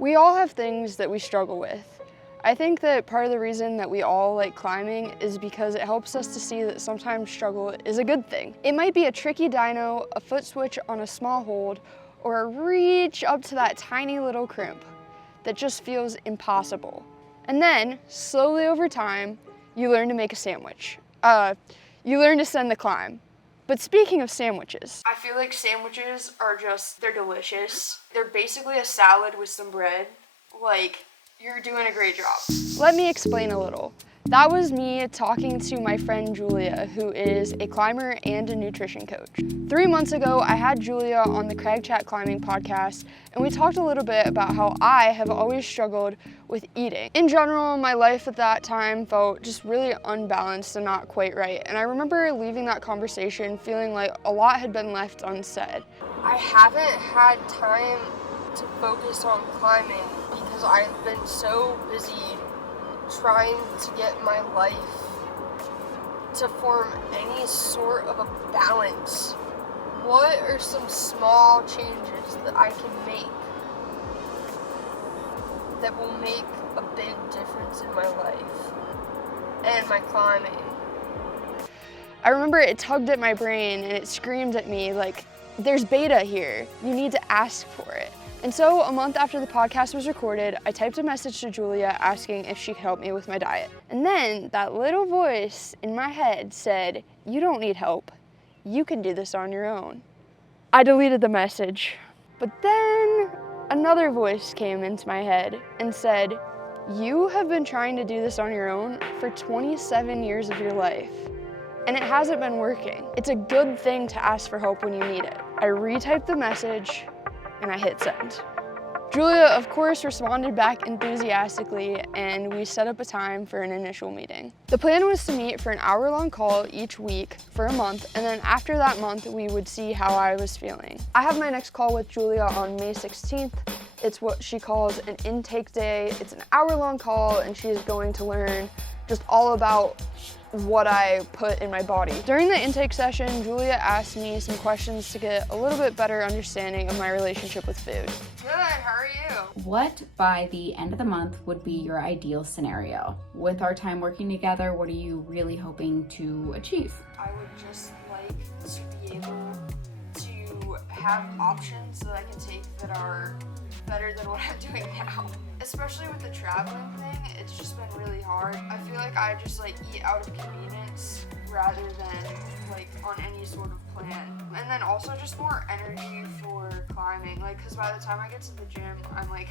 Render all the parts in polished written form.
We all have things that we struggle with. I think that part of the reason that we all like climbing is because it helps us to see that sometimes struggle is a good thing. It might be a tricky dyno, a foot switch on a small hold, or a reach up to that tiny little crimp that just feels impossible. And then, slowly over time, you learn to make a sandwich. You learn to send the climb. But speaking of sandwiches, I feel like sandwiches are they're delicious. They're basically a salad with some bread. Like, you're doing a great job. Let me explain a little. That was me talking to my friend Julia, who is a climber and a nutrition coach. 3 months ago, I had Julia on the Crag Chat Climbing podcast, and we talked a little bit about how I have always struggled with eating. In general, my life at that time felt just really unbalanced and not quite right, and I remember leaving that conversation feeling like a lot had been left unsaid. I haven't had time to focus on climbing because I've been so busy trying to get my life to form any sort of a balance. What are some small changes that I can make that will make a big difference in my life and my climbing? I remember it tugged at my brain and it screamed at me like, there's beta here, you need to ask for it. And so a month after the podcast was recorded, I typed a message to Julia asking if she could help me with my diet. And then that little voice in my head said, you don't need help. You can do this on your own. I deleted the message. But then another voice came into my head and said, you have been trying to do this on your own for 27 years of your life. And it hasn't been working. It's a good thing to ask for help when you need it. I retyped the message and I hit send. Julia, of course, responded back enthusiastically, and we set up a time for an initial meeting. The plan was to meet for an hour-long call each week for a month, and then after that month, we would see how I was feeling. I have my next call with Julia on May 16th. It's what she calls an intake day. It's an hour-long call, and she's going to learn just all about what I put in my body. During the intake session, Julia asked me some questions to get a little bit better understanding of my relationship with food. Good, how are you? What by the end of the month would be your ideal scenario? With our time working together, what are you really hoping to achieve? I would just like to be able to have options that I can take that are better than what I'm doing now. Especially with the traveling thing, it's just been really hard. I feel like I just like eat out of convenience rather than like on any sort of plan. And then also just more energy for climbing, like because by the time I get to the gym, I'm like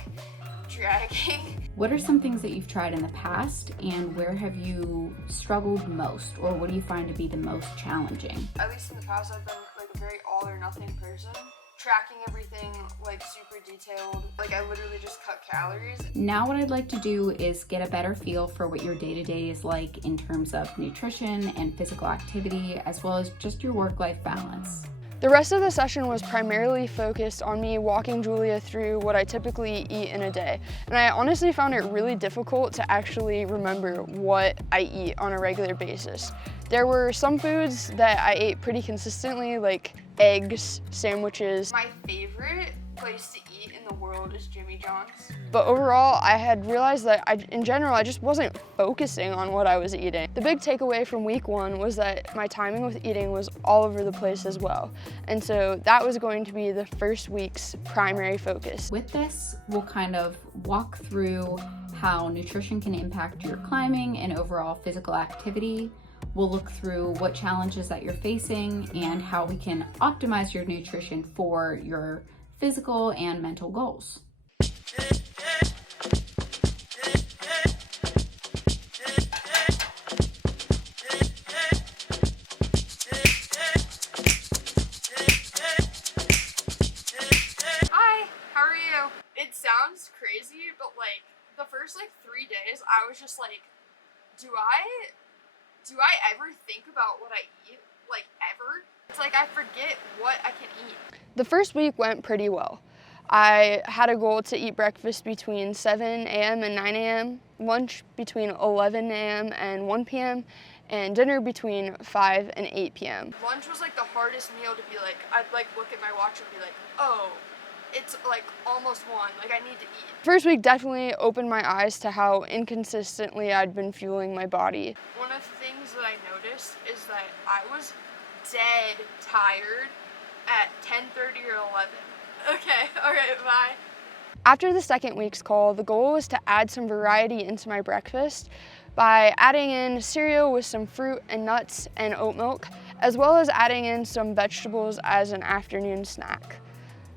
dragging. What are some things that you've tried in the past, and where have you struggled most, or what do you find to be the most challenging? At least in the past, I've been like a very all or nothing person. Tracking everything like super detailed. Like I literally just cut calories. Now what I'd like to do is get a better feel for what your day-to-day is like in terms of nutrition and physical activity, as well as just your work-life balance. The rest of the session was primarily focused on me walking Julia through what I typically eat in a day. And I honestly found it really difficult to actually remember what I eat on a regular basis. There were some foods that I ate pretty consistently, like eggs, sandwiches. My favorite place to eat in the world is Jimmy John's. But overall, I had realized that in general, I just wasn't focusing on what I was eating. The big takeaway from week 1 was that my timing with eating was all over the place as well. And so that was going to be the first week's primary focus. With this, we'll kind of walk through how nutrition can impact your climbing and overall physical activity. We'll look through what challenges that you're facing and how we can optimize your nutrition for your physical and mental goals. Hi, how are you? It sounds crazy, but like the first 3 days, I was just like, do I ever think about what I eat? Like, ever? It's like I forget what I can eat. The first week went pretty well. I had a goal to eat breakfast between 7 a.m. and 9 a.m., lunch between 11 a.m. and 1 p.m., and dinner between 5 and 8 p.m. Lunch was like the hardest meal to be like, I'd like look at my watch and be like, oh, it's like almost 1, like I need to eat. First week definitely opened my eyes to how inconsistently I'd been fueling my body. One of the things that I noticed is that I was dead tired at 10:30 or 11. Okay, alright, bye. After the second week's call, the goal was to add some variety into my breakfast by adding in cereal with some fruit and nuts and oat milk, as well as adding in some vegetables as an afternoon snack.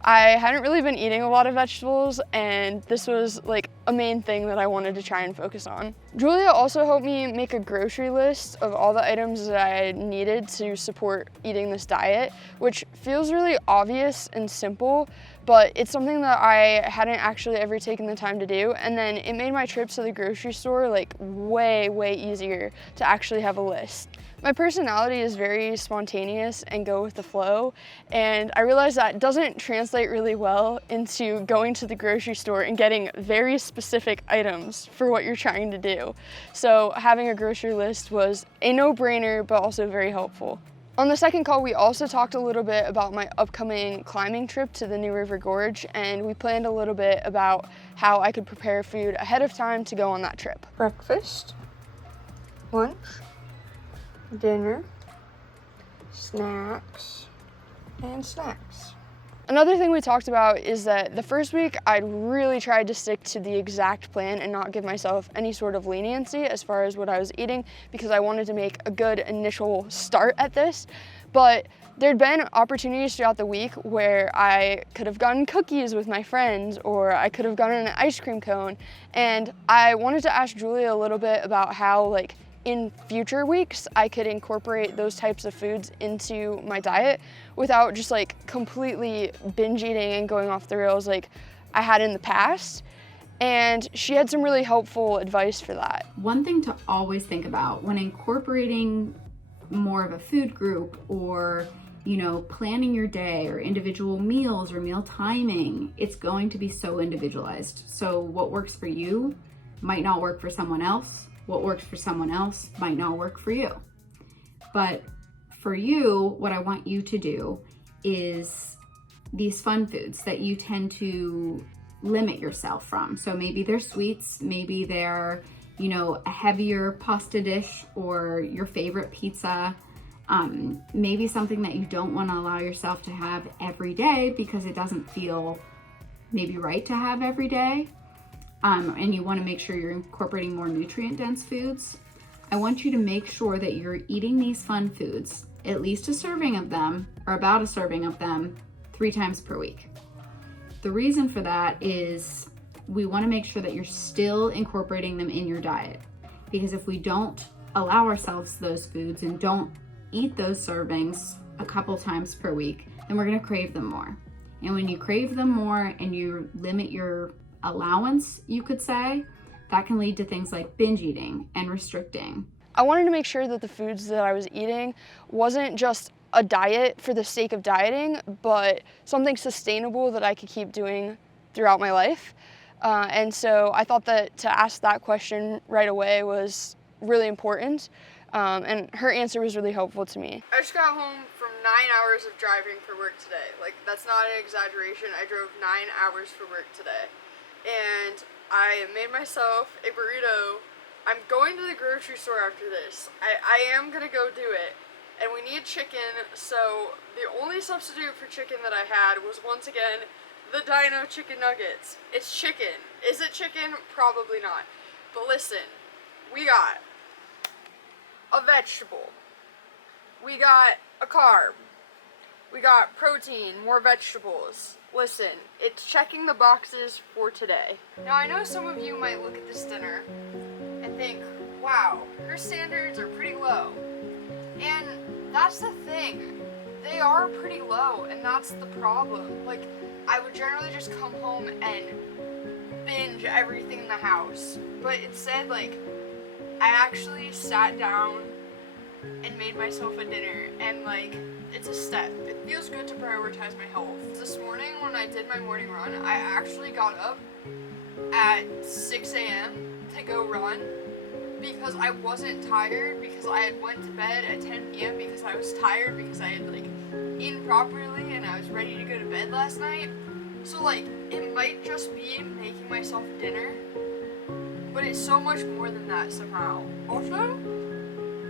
I hadn't really been eating a lot of vegetables, and this was like a main thing that I wanted to try and focus on. Julia also helped me make a grocery list of all the items that I needed to support eating this diet, which feels really obvious and simple, but it's something that I hadn't actually ever taken the time to do, and then it made my trips to the grocery store like way easier to actually have a list. My personality is very spontaneous and go with the flow, and I realized that doesn't translate really well into going to the grocery store and getting very specific items for what you're trying to do. So having a grocery list was a no-brainer, but also very helpful. On the second call, we also talked a little bit about my upcoming climbing trip to the New River Gorge, and we planned a little bit about how I could prepare food ahead of time to go on that trip. Breakfast, lunch, dinner, snacks, and snacks. Another thing we talked about is that the first week I'd really tried to stick to the exact plan and not give myself any sort of leniency as far as what I was eating, because I wanted to make a good initial start at this. But there'd been opportunities throughout the week where I could have gotten cookies with my friends, or I could have gotten an ice cream cone. And I wanted to ask Julia a little bit about how, in future weeks, I could incorporate those types of foods into my diet without just completely binge eating and going off the rails like I had in the past. And she had some really helpful advice for that. One thing to always think about when incorporating more of a food group, or planning your day or individual meals or meal timing, it's going to be so individualized. So what works for you might not work for someone else. What works for someone else might not work for you. But for you, what I want you to do is these fun foods that you tend to limit yourself from. So maybe they're sweets, maybe they're, a heavier pasta dish or your favorite pizza. Maybe something that you don't want to allow yourself to have every day because it doesn't feel maybe right to have every day. And you want to make sure you're incorporating more nutrient-dense foods. I want you to make sure that you're eating these fun foods, at least a serving of them, or about a serving of them, 3 times per week. The reason for that is we want to make sure that you're still incorporating them in your diet. Because if we don't allow ourselves those foods and don't eat those servings a couple times per week, then we're going to crave them more. And when you crave them more and you limit your allowance, you could say, that can lead to things like binge eating and restricting. I wanted to make sure that the foods that I was eating wasn't just a diet for the sake of dieting, but something sustainable that I could keep doing throughout my life. And so I thought that to ask that question right away was really important. And her answer was really helpful to me. I just got home from 9 hours of driving for work today. That's not an exaggeration. I drove 9 hours for work today. And I made myself a burrito. I'm going to the grocery store after this. I am gonna go do it. And we need chicken, so the only substitute for chicken that I had was, once again, the Dino chicken nuggets. It's chicken. Is it chicken? Probably not. But listen, we got a vegetable. We got a carb. We got protein, more vegetables. Listen, it's checking the boxes for today. Now, I know some of you might look at this dinner and think, wow, her standards are pretty low. And that's the thing. They are pretty low, and that's the problem. I would generally just come home and binge everything in the house. But instead, I actually sat down and made myself a dinner, and it's a step. It feels good to prioritize my health. This morning when I did my morning run, I actually got up at 6 a.m. to go run because I wasn't tired, because I had went to bed at 10 p.m. because I was tired, because I had eaten properly and I was ready to go to bed last night. So like, it might just be making myself dinner, but it's so much more than that somehow. Also,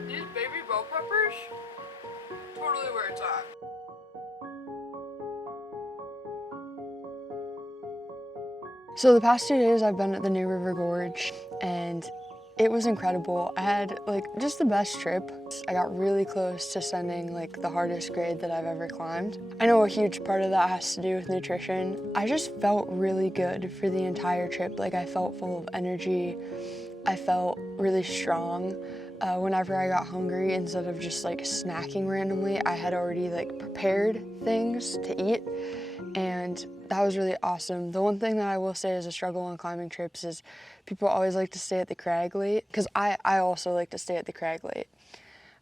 these baby bell peppers, totally where it's at. So the past 2 days I've been at the New River Gorge and it was incredible. I had like just the best trip. I got really close to sending like the hardest grade that I've ever climbed. I know a huge part of that has to do with nutrition. I just felt really good for the entire trip. Like I felt full of energy. I felt really strong. Whenever I got hungry, instead of just like snacking randomly, I had already like prepared things to eat, and that was really awesome. The one thing that I will say is a struggle on climbing trips is people always like to stay at the crag late, because I also like to stay at the crag late.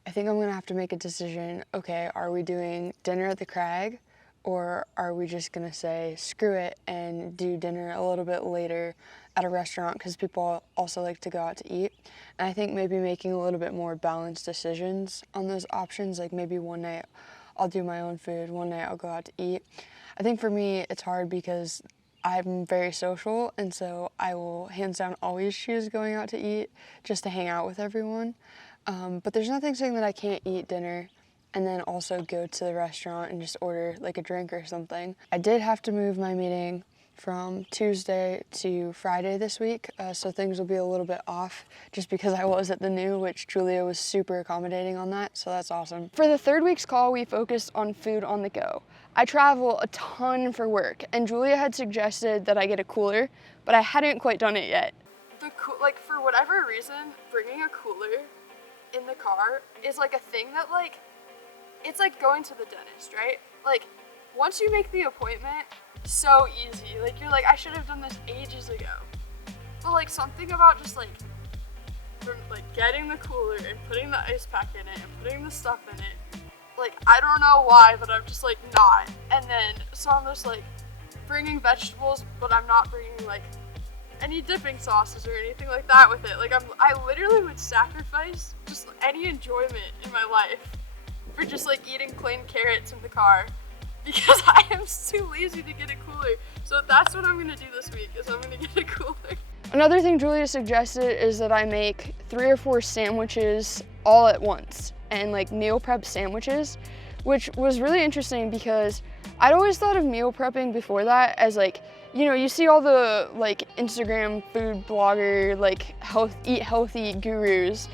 I think I'm gonna have to make a decision. Okay, are we doing dinner at the crag, or are we just gonna say screw it and do dinner a little bit later at a restaurant, because people also like to go out to eat. And I think maybe making a little bit more balanced decisions on those options, like maybe one night I'll do my own food, one night I'll go out to eat. I think for me it's hard because I'm very social, and so I will hands down always choose going out to eat just to hang out with everyone. But there's nothing saying that I can't eat dinner and then also go to the restaurant and just order like a drink or something. I did have to move my meeting from Tuesday to Friday this week, so things will be a little bit off just because I was at the New, which Julia was super accommodating on that, so that's awesome. For the third week's call, we focused on food on the go. I travel a ton for work, and Julia had suggested that I get a cooler, but I hadn't quite done it yet. Like for whatever reason, bringing a cooler in the car is like a thing that like, it's like going to the dentist, right? Like once you make the appointment, so easy. Like you're like, I should have done this ages ago. But like something about just like getting the cooler and putting the ice pack in it and putting the stuff in it. Like I don't know why, but I'm just like not. And then so I'm just like bringing vegetables, but I'm not bringing like any dipping sauces or anything like that with it. Like I literally would sacrifice just any enjoyment in my life for just like eating plain carrots in the car, because I am too lazy to get a cooler. So that's what I'm gonna do this week, is I'm gonna get a cooler. Another thing Julia suggested is that I make 3 or 4 sandwiches all at once, and like meal prep sandwiches, which was really interesting because I'd always thought of meal prepping before that as like, you know, you see all the like Instagram food blogger, like eat healthy gurus,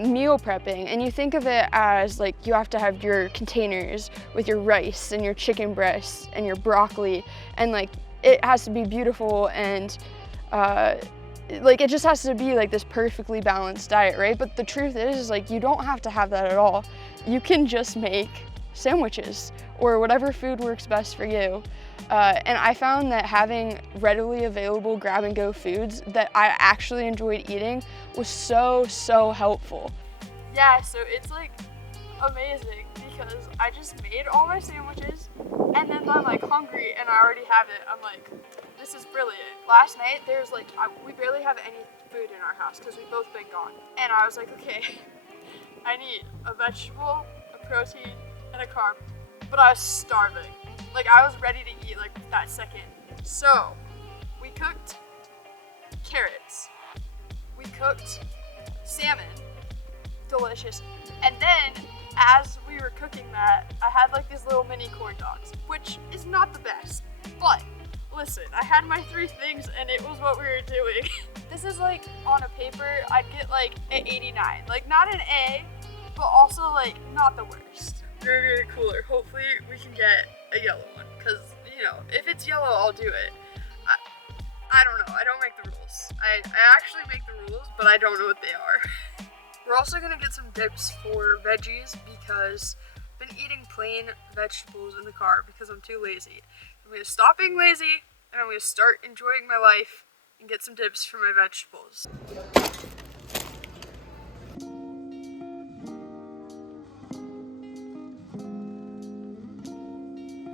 meal prepping, and you think of it as like you have to have your containers with your rice and your chicken breasts and your broccoli, and like it has to be beautiful and like it just has to be like this perfectly balanced diet, right? But the truth is like you don't have to have that at all. You can just make sandwiches or whatever food works best for you. And I found that having readily available grab-and-go foods that I actually enjoyed eating was so helpful. Yeah, so it's like amazing because I just made all my sandwiches and then I'm like hungry and I already have it. I'm like, this is brilliant. Last night there's like, we barely have any food in our house because we've both been gone. And I was like, okay, I need a vegetable, a protein, and a carb. But I was starving. Like I was ready to eat like that second. So we cooked carrots. We cooked salmon, delicious. And then as we were cooking that, I had like these little mini corn dogs, which is not the best. But listen, I had my 3 things and it was what we were doing. This is like on a paper, I'd get like an 89. Like not an A, but also like not the worst. We're gonna get a cooler. Hopefully we can get a yellow one, because you know, if it's yellow, I'll do it. I don't know, I don't make the rules. I actually make the rules, but I don't know what they are. We're also gonna get some dips for veggies because I've been eating plain vegetables in the car because I'm too lazy. I'm gonna stop being lazy and I'm gonna start enjoying my life and get some dips for my vegetables.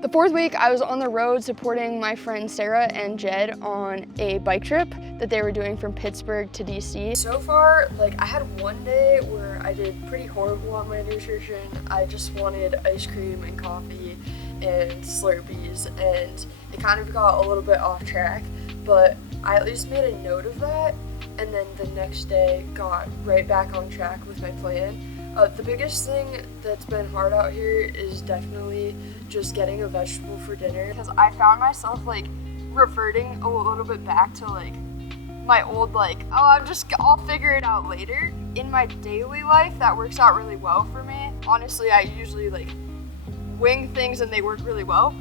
The 4th week, I was on the road supporting my friends Sarah and Jed on a bike trip that they were doing from Pittsburgh to DC. So far, like I had one day where I did pretty horrible on my nutrition. I just wanted ice cream and coffee and Slurpees, and it kind of got a little bit off track, but I at least made a note of that, and then the next day got right back on track with my plan. The biggest thing that's been hard out here is definitely just getting a vegetable for dinner, because I found myself like reverting a little bit back to like my old like, oh, I'll figure it out later. In my daily life, that works out really well for me. Honestly, I usually like wing things and they work really well,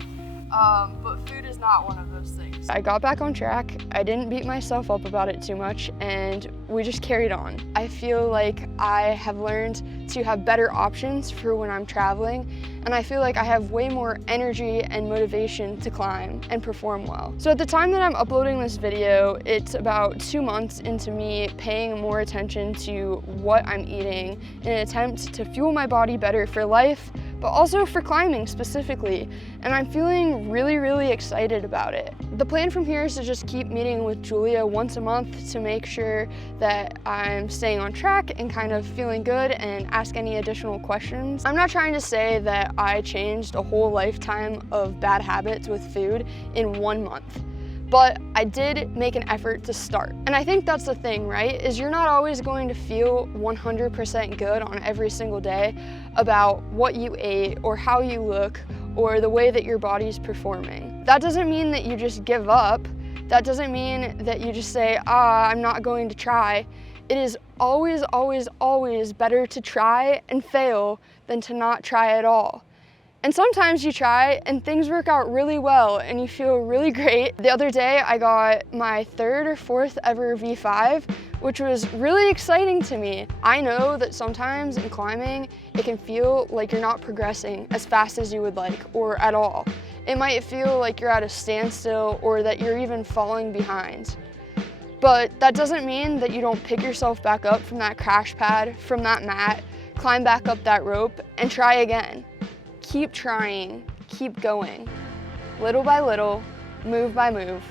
but food is not one of those things. I got back on track. I didn't beat myself up about it too much, and we just carried on. I feel like I have learned to have better options for when I'm traveling, and I feel like I have way more energy and motivation to climb and perform well. So at the time that I'm uploading this video, it's about 2 months into me paying more attention to what I'm eating in an attempt to fuel my body better for life, but also for climbing specifically, and I'm feeling really, really excited about it. The plan from here is to just keep meeting with Julia once a month to make sure that I'm staying on track and kind of feeling good and ask any additional questions. I'm not trying to say that I changed a whole lifetime of bad habits with food in 1 month, but I did make an effort to start. And I think that's the thing, right? Is you're not always going to feel 100% good on every single day about what you ate or how you look or the way that your body's performing. That doesn't mean that you just give up. That doesn't mean that you just say, I'm not going to try. It is always, always, always better to try and fail than to not try at all. And sometimes you try and things work out really well and you feel really great. The other day I got my 3rd or 4th ever V5, which was really exciting to me. I know that sometimes in climbing, it can feel like you're not progressing as fast as you would like or at all. It might feel like you're at a standstill or that you're even falling behind. But that doesn't mean that you don't pick yourself back up from that crash pad, from that mat, climb back up that rope and try again. Keep trying, keep going. Little by little, move by move,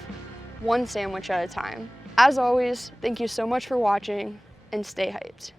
one sandwich at a time. As always, thank you so much for watching and stay hyped.